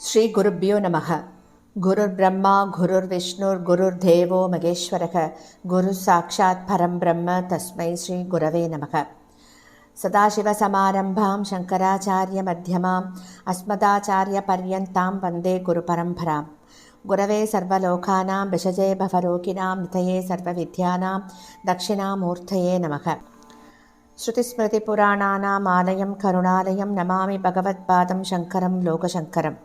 ஸ்ரீ குருப்யோ நமக. குருர் பிரம்மா குருர் விஷ்ணுர் குருர் தேவோ மகேஸ்வரக குரு சாட்சாத் பரம் பிரம்ம தஸ்மை ஸ்ரீ குரவே நமக. சதாசிவசமாரம்பாம் சங்கராச்சாரிய மத்தியமாம் அஸ்மதாச்சாரிய பர்யந்தாம் வந்தே குரு பரம்பராம். குரவே சர்வலோகானாம் விஷஜே பவரோகிணாம் நிதயே சர்வவித்யானாம் தட்சிணாமூர்த்தயே நமக. ஸ்ருதிஸ்மிருதிபுராணானாம் ஆலயம் கருணாலயம் நமாமி பகவத்பாதம் சங்கரம் லோகசங்கரம்.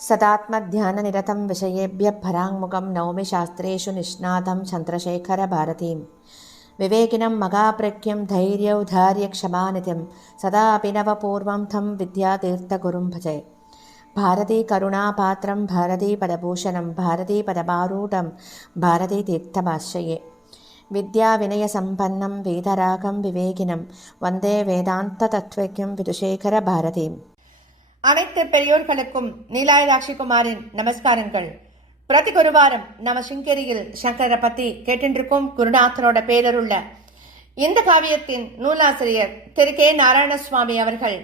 சதாத்மத்யானநிரதம் விஷயேபிய பராங்முகம் நௌமி சாஸ்திரேஷு நிஷ்ணாதம் சந்திரசேகர பாரதீம். விவேகினம் மகாபிரக்யம் தைரியௌதாரிய க்ஷமாநிதிம் சதா அபிநவபூர்வம் தம் வித்யாதீர்த்தகுரும் பஜே. பாரதி கருணாபாத்திரம் பாரதி பதபூஷணம் பாரதி பதபாரூடம் பாரதி தீர்த்தமாஸ்ரயே. வித்யா வினய சம்பன்னம் வேதராகம் விவேகினம் வந்தே வேதாந்த தத்வக்யம் விதுஷேகர பாரதீம். அனைத்து பெரியோர்களுக்கும் நீலாயதாட்சி குமாரின் நமஸ்காரங்கள். பிரதி குருவாரம் நம்ம சிங்கேரியில் சங்கரை பத்தி கேட்டிருக்கும் குருநாதனோட பேரருள்ள இந்த காவியத்தின் நூலாசிரியர் திரு கே நாராயணசுவாமி அவர்கள்.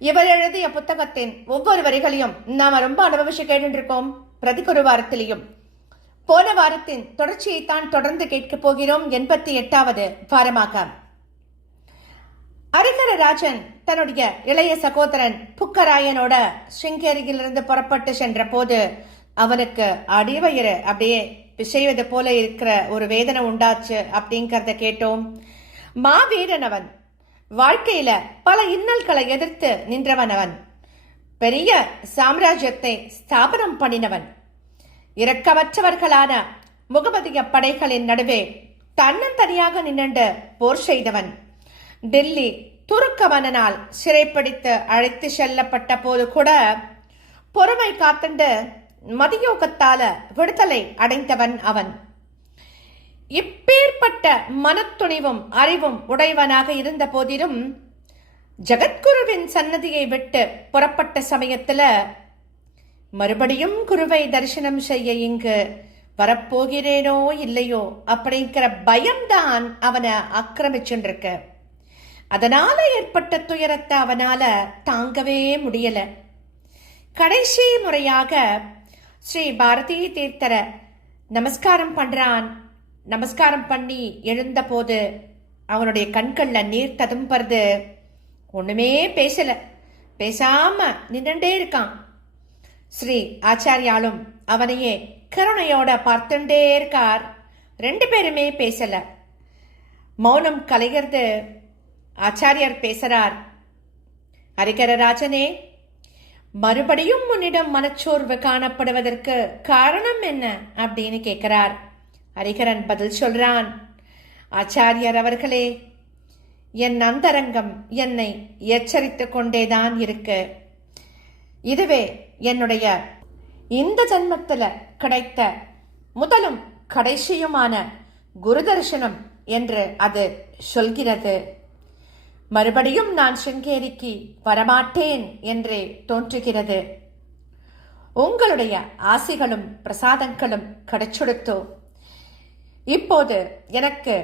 இவர் எழுதிய புத்தகத்தின் ஒவ்வொரு வரிகளையும் நாம ரொம்ப அனுபவிச்சு கேட்டிருக்கோம். பிரதி குருவாரத்திலையும் போன வாரத்தின் தொடர்ச்சியைத்தான் தொடர்ந்து கேட்க போகிறோம். 88வது வாரமாக ஹரிஹரராஜன் தன்னுடைய இளைய சகோதரன் புக்கராயனோட சிங்கேரியிலிருந்து புறப்பட்டு சென்ற போது அவனுக்கு அடிவயிறு அப்படியே பிசைவது போல இருக்கிற ஒரு வேதனை உண்டாச்சு அப்படிங்கிறத கேட்டோம். மாவீரன் அவன். வாழ்க்கையில பல இன்னல்களை எதிர்த்து நின்றவன் அவன். பெரிய சாம்ராஜ்யத்தை ஸ்தாபனம் பண்ணினவன். இரக்கமற்றவர்களான முகமதிய படைகளின் நடுவே தன்னந்தனியாக நின்று போர் செய்தவன். டெல்லி துருக்க மன்னனால் சிறைப்பிடித்து அழைத்து செல்லப்பட்ட போது கூட பொறுமை காத்துண்டு மதியோகத்தால விடுதலை அடைந்தவன் அவன். இப்பேற்பட்ட மனத்துணிவும் அறிவும் உடையவனாக இருந்த போதிலும் ஜகத்குருவின் சன்னதியை விட்டு புறப்பட்ட சமயத்துல மறுபடியும் குருவை தரிசனம் செய்ய இங்கு வரப்போகிறேனோ இல்லையோ அப்படிங்கிற பயம்தான் அவனை ஆக்கிரமிச்சுருக்கு. அதனால ஏற்பட்ட துயரத்தை அவனால தாங்கவே முடியல. கடைசி முறையாக ஸ்ரீ பாரதி தீர்த்தரை நமஸ்காரம் பண்றான். நமஸ்காரம் பண்ணி எழுந்த போது அவனுடைய கண்கள்ல நீர் ததும்பறது. ஒண்ணுமே பேசல, பேசாம நின்றுட்டே இருக்கான். ஸ்ரீ ஆச்சாரியாலும் அவனையே கருணையோட பார்த்துட்டே இருக்கார். 2 பேருமே பேசல. மௌனம் கலைகிறது. ஆச்சாரியார் பேசுறார். ஹரிஹரராஜனே, மறுபடியும் உன்னிடம் மனச்சோர்வு காணப்படுவதற்கு காரணம் என்ன அப்படின்னு கேட்கிறார். ஹரிஹரன் பதில் சொல்றான். ஆச்சாரியார் அவர்களே, என் அந்தரங்கம் என்னை எச்சரித்து கொண்டேதான் இருக்கு. இதுவே என்னுடைய இந்த ஜன்மத்துல கிடைத்த முதலும் கடைசியுமான குரு தரிசனம் என்று அது சொல்கிறது. மறுபடியும் நான் சிங்கேரிக்கு வரமாட்டேன் என்றே தோன்றுகிறது. உங்களுடைய ஆசிகளும் பிரசாதங்களும் கிடைச்சொடுத்தோ. இப்போது எனக்கு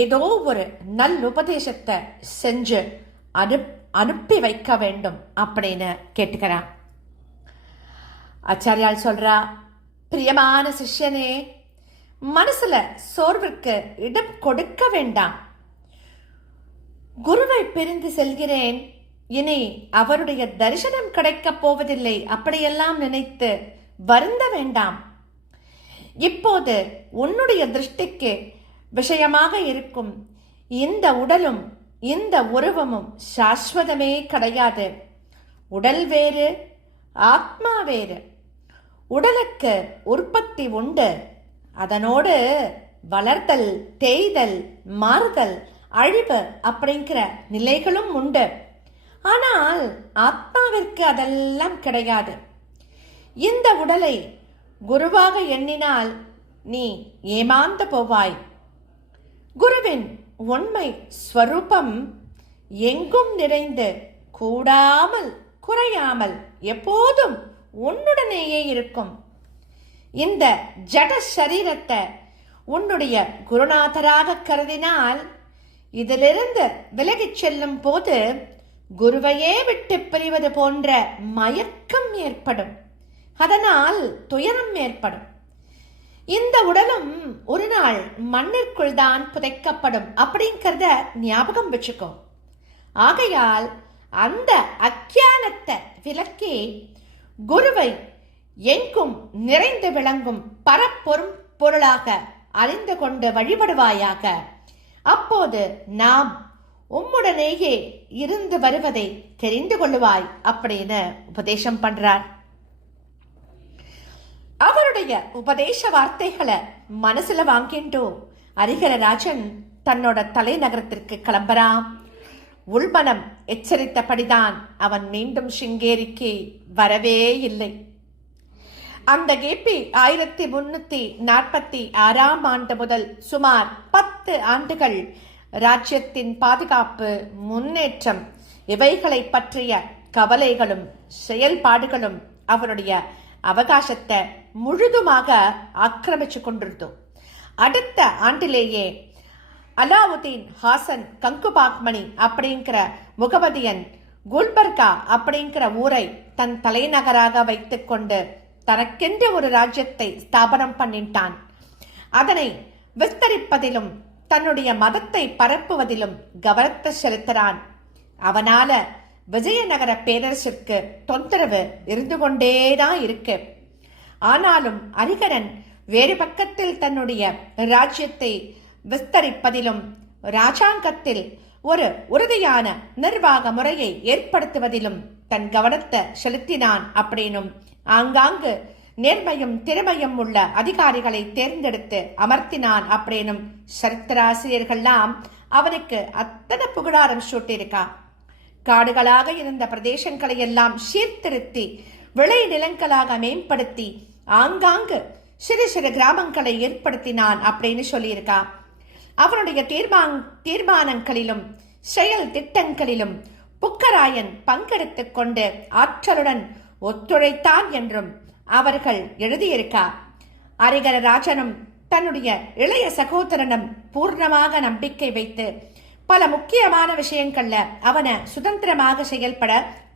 ஏதோ ஒரு நல்லுபதேசத்தை செஞ்சு அனுப்பி வைக்க வேண்டும் அப்படின்னு கேட்டுக்கிறான். ஆச்சாரியால் சொல்றா, பிரியமான சிஷ்யனே, மனசுல சோர்விற்கு இடம் கொடுக்க வேண்டாம். குருவை பிரிந்து செல்கிறேன், இனி அவருடைய தரிசனம் கிடைக்கப் போவதில்லை அப்படியெல்லாம் நினைத்து வருந்த வேண்டாம். இப்போது உன்னுடைய திருஷ்டிக்கு விஷயமாக இருக்கும் இந்த உடலும் இந்த உருவமும் சாஸ்வதமே கிடையாது. உடல் வேறு, ஆத்மா வேறு. உடலுக்கு உற்பத்தி உண்டு, அதனோடு வளர்தல், தேய்தல், மாறுதல், அழிவு அப்படிங்கிற நிலைகளும் உண்டு. ஆனால் ஆத்மாவிற்கு அதெல்லாம் கிடையாது. இந்த உடலை குருவாக எண்ணினால் நீ ஏமாந்து போவாய். குருவின் உண்மை ஸ்வரூபம் எங்கும் நிறைந்து கூடாமல் குறையாமல் எப்போதும் உன்னுடனேயே இருக்கும். இந்த ஜட சரீரத்தை உன்னுடைய குருநாதராக கருதினால் இதிலிருந்து விலகிச் செல்லும் போது குருவையே விட்டு பிரிவது போன்ற மயக்கம் ஏற்படும். அதனால் துயரம் ஏற்படும். இந்த உடலும் ஒரு நாள் மண்ணிற்குள் தான் புதைக்கப்படும் அப்படிங்கிறத ஞாபகம் வச்சுக்கோ. ஆகையால் அந்த அக்கியானத்தை விலக்கி குருவை எங்கும் நிறைந்து விளங்கும் பரப்பொரும் பொருளாக அறிந்து கொண்டு வழிபடுவாயாக. அப்போது நாம் உம்முடனேயே இருந்து வருவதை தெரிந்து கொள்ளுவாய் அப்படின்னு உபதேசம் பண்றார். அவருடைய உபதேச வார்த்தைகளை மனசுல வாங்கிட்டு ஹரிஹரராஜன் தன்னோட தலைநகரத்திற்கு கிளம்புறான். உள்மனம் எச்சரித்தபடிதான் அவன் மீண்டும் சிங்கேரிக்கு வரவே இல்லை. அந்த கிபி 1346 முதல் சுமார் 10 ஆண்டுகள் ராஜ்யத்தின் பாதுகாப்பு, முன்னேற்றம் இவைகளை பற்றிய கவலைகளும் செயல்பாடுகளும் அவருடைய அவகாசத்தை முழுதுமாக ஆக்கிரமிச்சு கொண்டிருந்தோம். அடுத்த ஆண்டிலேயே அலாவுதீன் ஹாசன் கங்குபாக்மணி அப்படிங்கிற முகமதியன் குல்பர்கா அப்படிங்கிற ஊரை தன் தலைநகராக வைத்துக் கொண்டு தனக்கென்று ஒரு ராஜ்யத்தை ஸ்தாபனம் பண்ணிட்டான். அதனை விஸ்தரிப்பதிலும் தன்னுடைய மதத்தை பரப்புவதிலும் கவனத்தை செலுத்துறான். அவனால விஜயநகர பேரரசிற்கு தொந்தரவு இருந்து கொண்டேதான் இருக்கு. ஆனாலும் ஹரிஹரன் வேறு பக்கத்தில் தன்னுடைய ராஜ்யத்தை விஸ்தரிப்பதிலும் ராஜாங்கத்தில் ஒரு உறுதியான நிர்வாக முறையை ஏற்படுத்துவதிலும் தன் கவனத்தை செலுத்தினான் அப்படின்னும் ஆங்காங்கு நேர்மையும் திறமையும் உள்ள அதிகாரிகளை தேர்ந்தெடுத்து அமர்த்தினான் அப்படின்னும் சரித்திராசிரியர்கள்லாம் அவனுக்கு அத்தனை புகழாரம் சூட்டியிருக்கா. காடுகளாக இருந்த பிரதேசங்களை எல்லாம் சீர்திருத்தி விளை நிலங்களாக மேம்படுத்தி ஆங்காங்கு சிறு சிறு கிராமங்களை ஏற்படுத்தினான் அப்படின்னு சொல்லியிருக்கா. அவனுடைய தீர்மானங்களிலும் செயல் திட்டங்களிலும் புக்கராயன் பங்கெடுத்துக் கொண்டு ஆற்றலுடன் ஒத்துழைத்தான் என்றும் அவர்கள் எழுதியிருக்கா. ஹரிஹரராஜனும் தன்னுடைய இளைய சகோதரனும் பூர்ணமாக நம்பிக்கை வைத்து பல முக்கியமான விஷயங்கள்ல அவனை சுதந்திரமாக செயல்பட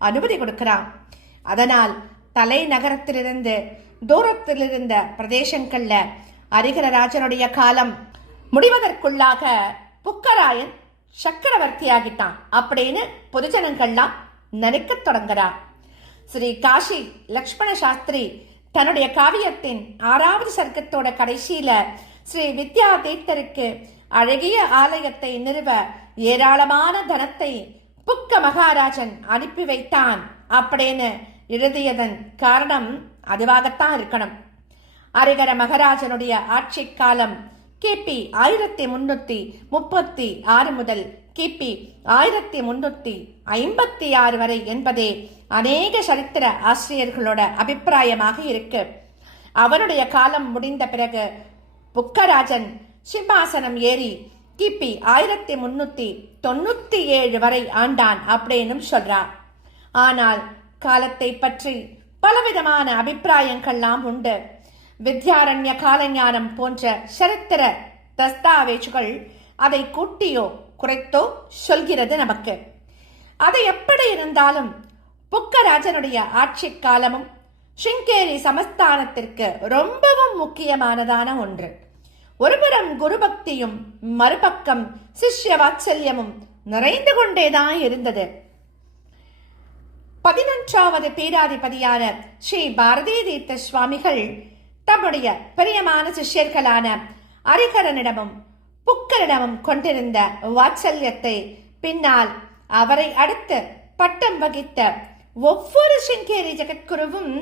அனுமதி கொடுக்கிறான். அதனால் தலைநகரத்திலிருந்து தூரத்தில் இருந்த பிரதேசங்கள்ல ஹரிஹரராஜனுடைய காலம் முடிவதற்குள்ளாக புக்கராயன் சக்கரவர்த்தியாகிட்டான் அப்படின்னு பொதுஜனங்கள்லாம் நினைக்க தொடங்குறார். ஸ்ரீ காஷி லக்ஷ்மண சாஸ்திரி தன்னுடைய காவியத்தின் 6வது சர்க்கத்தோட கடைசியில ஸ்ரீ வித்யா தீர்த்தருக்கு அழகிய ஆலயத்தை நிறுவ ஏராளமான தனத்தை புக்க மகாராஜன் அனுப்பி வைத்தான் அப்படின்னு எழுதியதன் காரணம் அதுவாகத்தான் இருக்கணும். ஹரிஹர மகாராஜனுடைய ஆட்சி காலம் கிபி 1336 முதல் கிபி 1356 வரை என்பதே அநேக சரித்திர ஆசிரியர்களோட அபிப்பிராயமாக இருக்கு. அவனுடைய காலம் முடிந்த பிறகு புக்கராஜன் சிம்மாசனம் ஏறி கிபி 1397 வரை ஆண்டான் அப்படின்னு சொல்றார். ஆனால் காலத்தை பற்றி பலவிதமான அபிப்பிராயங்கள்லாம் உண்டு. வித்யாரண்ய காலஞானம் போன்ற சரித்திர தஸ்தாவேஜுகள் அதை கூட்டியோ குறைத்தோ சொல்கிறது நமக்கு. அது எப்படி இருந்தாலும் புக்கராஜனுடைய ஆட்சி காலமும் சிங்கேரி சமஸ்தானத்திற்கு ரொம்பவும் முக்கியமானதான ஒன்று. ஒருபுறம் குருபக்தியும் மறுபக்கம் சிஷ்ய வாத்சல்யமும் நிறைந்து கொண்டேதான் இருந்தது. 11வது பீடாதிபதியான ஸ்ரீ பாரதி தீர்த்த சுவாமிகள் தம்முடைய பிரியமான சிஷ்யர்களான ஹரிஹரனிடமும் புக்கரிடமும் கொண்டிருந்த வாத்சல்யத்தை பின்னால் அவரை அடுத்து பட்டம் வகித்த ஒவ்வொரு சிங்கேரி ஜெகத்குருவும்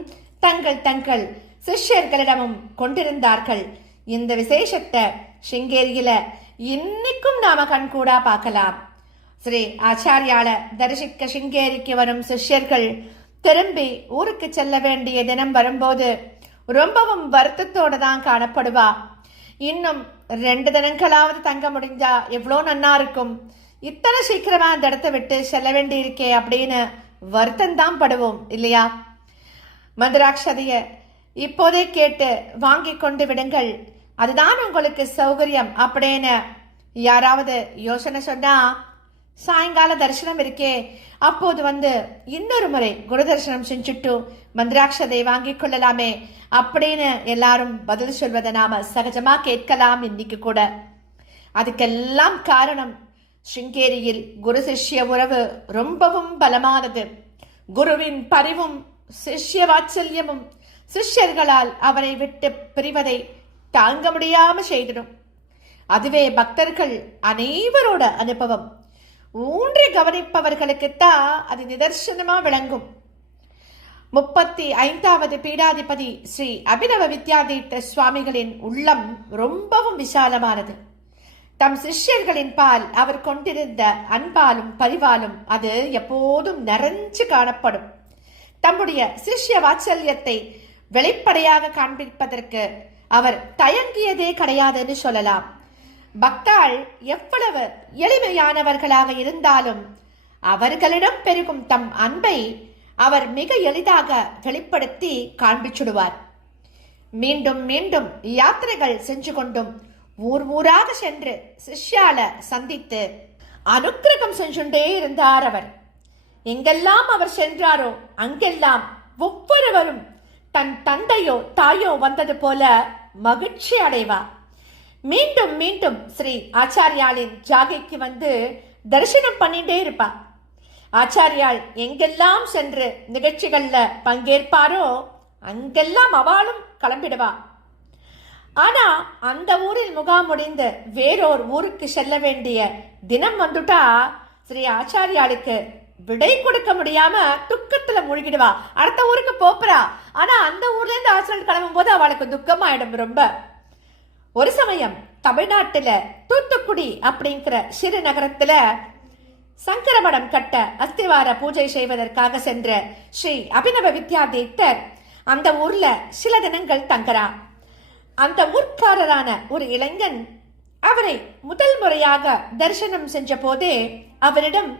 தங்கள் சிஷ்யர்களிடமும் கொண்டிருந்தார்கள். இந்த விசேஷத்தை சிங்கேரியில இன்னைக்கும் நாம கண்கூடா பார்க்கலாம். ஸ்ரீ ஆச்சாரியால தரிசிக்க சிங்கேரிக்கு வரும் சிஷ்யர்கள் திரும்பி ஊருக்கு செல்ல வேண்டிய தினம் வரும்போது ரொம்பவும் வருத்தத்தோட தான் காணப்படுவா. இன்னும் 2 தினங்களாவது தங்க முடிஞ்சா எவ்வளோ நன்னா இருக்கும், இத்தனை சீக்கிரமா அந்த இடத்தை விட்டு செல்ல வேண்டி இருக்கே அப்படின்னு வருத்தம் தான் படுவோம் இல்லையா? மதுராட்சதைய இப்போதே கேட்டு வாங்கி கொண்டு விடுங்கள், அதுதான் உங்களுக்கு சௌகரியம் அப்படின்னு யாராவது யோசனை சொன்னா சாயங்கால தரிசனம் இருக்கே, அப்போது வந்து இன்னொரு முறை குரு தரிசனம் செஞ்சுட்டு மந்திராட்சதை வாங்கிக் கொள்ளலாமே அப்படின்னு எல்லாரும் பதில் சொல்வதை நாம சகஜமா கேட்கலாம் இன்னைக்கு கூட. அதுக்கெல்லாம் காரணம் சிங்கேரியில் குரு சிஷ்ய உறவு ரொம்பவும் பலமானது. குருவின் பரிவும் சிஷ்ய வாத்சல்யமும் சிஷ்யர்களால் அவரை விட்டு பிரிவதை தாங்க முடியாம செய்திடும். அதுவே பக்தர்கள் அனைவரோட அனுபவம். ஊன்றி கவனிப்பவர்களுக்குத்தான் அது நிதர்சனமா விளங்கும். 35வது பீடாதிபதி ஸ்ரீ அபினவ வித்யாதீட்ட சுவாமிகளின் உள்ளம் ரொம்பவும் விசாலமானது. தம் சிஷ்யர்களின் பால் அவர் கொண்டிருந்த அன்பாலும் பரிவாலும் அது எப்போதும் நிறைஞ்சு காணப்படும். தம்முடைய சிஷ்ய வாத்சல்யத்தை வெளிப்படையாக காண்பிப்பதற்கு அவர் தயங்கியதே கிடையாதுன்னு சொல்லலாம். பக்தாள் எவ்வளவு எளிமையானவர்களாக இருந்தாலும் அவர்களிடம் பெருகும் தம் அன்பை அவர் மிக எளிதாக வெளிப்படுத்தி காண்பிச்சுடுவார். மீண்டும் மீண்டும் யாத்திரைகள் செஞ்சு கொண்டும் ஊர் ஊராக சென்று சிஷ்யால சந்தித்து அனுக்கிரகம் செஞ்சுட்டே இருந்தார் அவர். எங்கெல்லாம் அவர் சென்றாரோ அங்கெல்லாம் ஒவ்வொருவரும் தன் தந்தையோ தாயோ வந்தது போல மகிழ்ச்சி அடைவார். மீண்டும் மீண்டும் ஸ்ரீ ஆச்சாரியாளின் ஜாகைக்கு வந்து தரிசனம் பண்ணிட்டே இருப்பா. ஆச்சாரியால் எங்கெல்லாம் சென்று நிகழ்ச்சிகள்ல பங்கேற்பாரோ அங்கெல்லாம் அவளும் கிளம்பிடுவா. ஆனா அந்த ஊரில் முகாம் முடிந்து வேறோர் ஊருக்கு செல்ல வேண்டிய தினம் வந்துட்டா ஸ்ரீ ஆச்சாரியாளுக்கு விடை கொடுக்க முடியாம துக்கத்துல மூழ்கிடுவா. அடுத்த ஊருக்கு போறா. ஆனா அந்த ஊர்ல இருந்து ஆசிரியர் கிளம்பும் போது அவளுக்கு துக்கமாயிடும் ரொம்ப. ஒரு சமயம் தமிழ்நாட்டுல தூத்துக்குடி அப்படிங்கிற சிறு நகரத்துல சங்கரமடம் கட்ட அஸ்திவார பூஜை செய்வதற்காக சென்ற ஸ்ரீ அபினவ வித்யாதீட்டர் அந்த ஊர்ல சில தினங்கள் தங்குறா. அந்த ஊர்க்காரரான ஒரு இளைஞன் அவரை முதல் முறையாக தரிசனம் செஞ்ச போதே அவரிடம்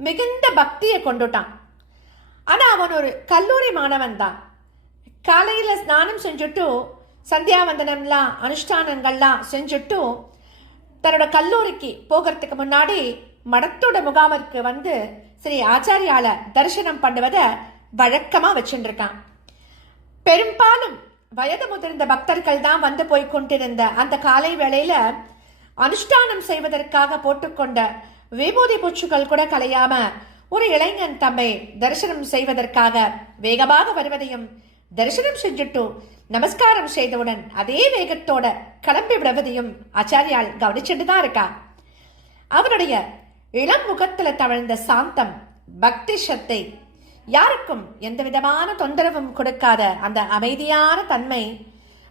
மிகுந்த பக்தியை கொண்டுட்டான். ஆனா அவன் ஒரு கல்லூரி மாணவன் தான். காலையில ஸ்நானம் செஞ்சுட்டு சந்தியாவந்தனம்லாம் அனுஷ்டானங்கள்லாம் செஞ்சுட்டு தன்னோட கல்லூரிக்கு போகிறதுக்கு முன்னாடி மடத்தோட முகாமிற்கு வந்து ஸ்ரீ ஆச்சாரியால தரிசனம் பண்ணுவத வழக்கமா வச்சுருக்கான். பெரும்பாலும் வயது முதிர்ந்த பக்தர்கள் தான் வந்து போய் கொண்டிருந்த அந்த காலை வேளையில அனுஷ்டானம் செய்வதற்காக போட்டுக்கொண்ட விபூதி பூச்சுக்கள் கூட கலையாம ஒரு இளைஞன் தம்மை தரிசனம் செய்வதற்காக வேகமாக வருவதையும் தரிசனம் செஞ்சுட்டு நமஸ்காரம் செய்தவுடன் அதே வேகத்தோட கிளம்பி விடுவதையும் ஆச்சாரியால் கவனிச்சுட்டு தான் இருக்கா. அவருடைய இளம் முகத்துல தவழ்ந்த சாந்தம், பக்தி சத்தை, யாருக்கும் எந்த விதமான தொந்தரவும் கொடுக்காத அந்த அமைதியான தன்மை,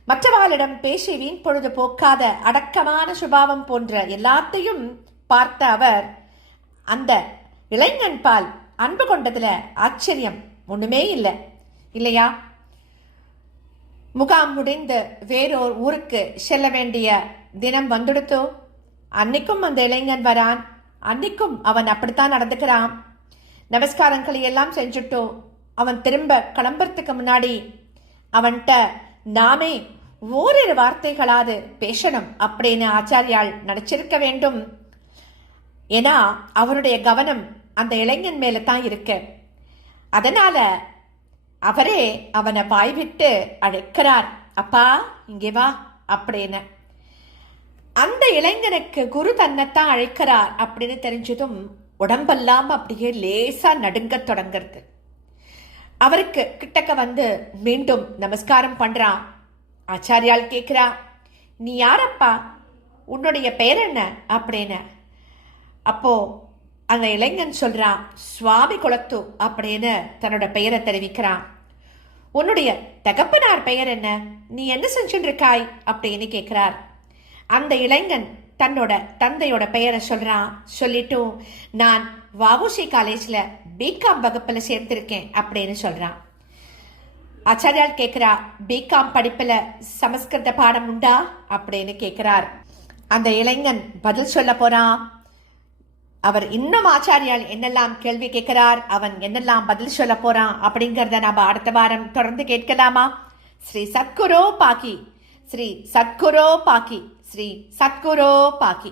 மற்றவாளிடம் பேசி வீண் பொழுது போக்காத அடக்கமான சுபாவம் போன்ற எல்லாத்தையும் பார்த்த அவர் அந்த இளைஞன் பால் அன்பு கொண்டதுல ஆச்சரியம் ஒண்ணுமே இல்லை இல்லையா? முகாம் முடிந்து வேறோர் ஊருக்கு செல்ல வேண்டிய தினம் வந்துடுத்தோ அன்னைக்கும் அந்த இளைஞன் வரான். அன்னைக்கும் அவன் அப்படித்தான் நடந்துக்கிறான். நமஸ்காரங்களை எல்லாம் செஞ்சுட்டோ அவன் திரும்ப கிளம்புறதுக்கு முன்னாடி அவன்கிட்ட நாமே ஓரிரு வார்த்தைகளாது பேசணும் அப்படின்னு ஆச்சாரியால் நினைச்சிருக்க வேண்டும். ஏன்னா அவருடைய கவனம் அந்த இளைஞன் மேல தான் இருக்கு. அதனால அவரே அவனை வாய்விட்டு அழைக்கிறார், அப்பா இங்கே வா அப்படின்னு. அந்த இளைஞனுக்கு குரு தன்னைத்தான் அழைக்கிறார் அப்படின்னு தெரிஞ்சதும் உடம்பெல்லாம் அப்படியே லேசா நடுங்க தொடங்கிறது. அவருக்கு கிட்டக்க வந்து மீண்டும் நமஸ்காரம் பண்றான். ஆச்சாரியால் கேட்கிறா, நீ யாரப்பா, உன்னுடைய பெயர் என்ன அப்படின்னு. அப்போ அந்த இளைஞன் சொல்றான், சுவாமி குலத்து அப்படின்னு தன்னோட பெயரை தெரிவிக்கிறான். உன்னுடைய தகப்பனார் பெயர் என்ன, நீ என்ன செஞ்சுட்டு இருக்காய் அப்படின்னு கேட்கிறார். அந்த இளைஞன் தன்னோட தந்தையோட பெயரை சொல்றான். சொல்லிட்டு நான் வஉசி காலேஜ்ல பிகாம் வகுப்புல சேர்ந்திருக்கேன் அப்படின்னு சொல்றான். ஆச்சாரியால் கேட்கிறா, பிகாம் படிப்புல சமஸ்கிருத பாடம் உண்டா அப்படின்னு கேட்கிறார். அந்த இளைஞன் பதில் சொல்ல போறான். அவர் இன்னும் ஆச்சாரியால் என்னெல்லாம் கேள்வி கேட்கிறார், அவன் என்னெல்லாம் பதில் சொல்ல போறான் அப்படிங்கறத நாம அடுத்த வாரம் தொடர்ந்து கேட்கலாமா? ஸ்ரீ சத்குரோ பாக்கி, ஸ்ரீ சத்குரோ பாக்கி, ஸ்ரீ சத்குரோ பாக்கி.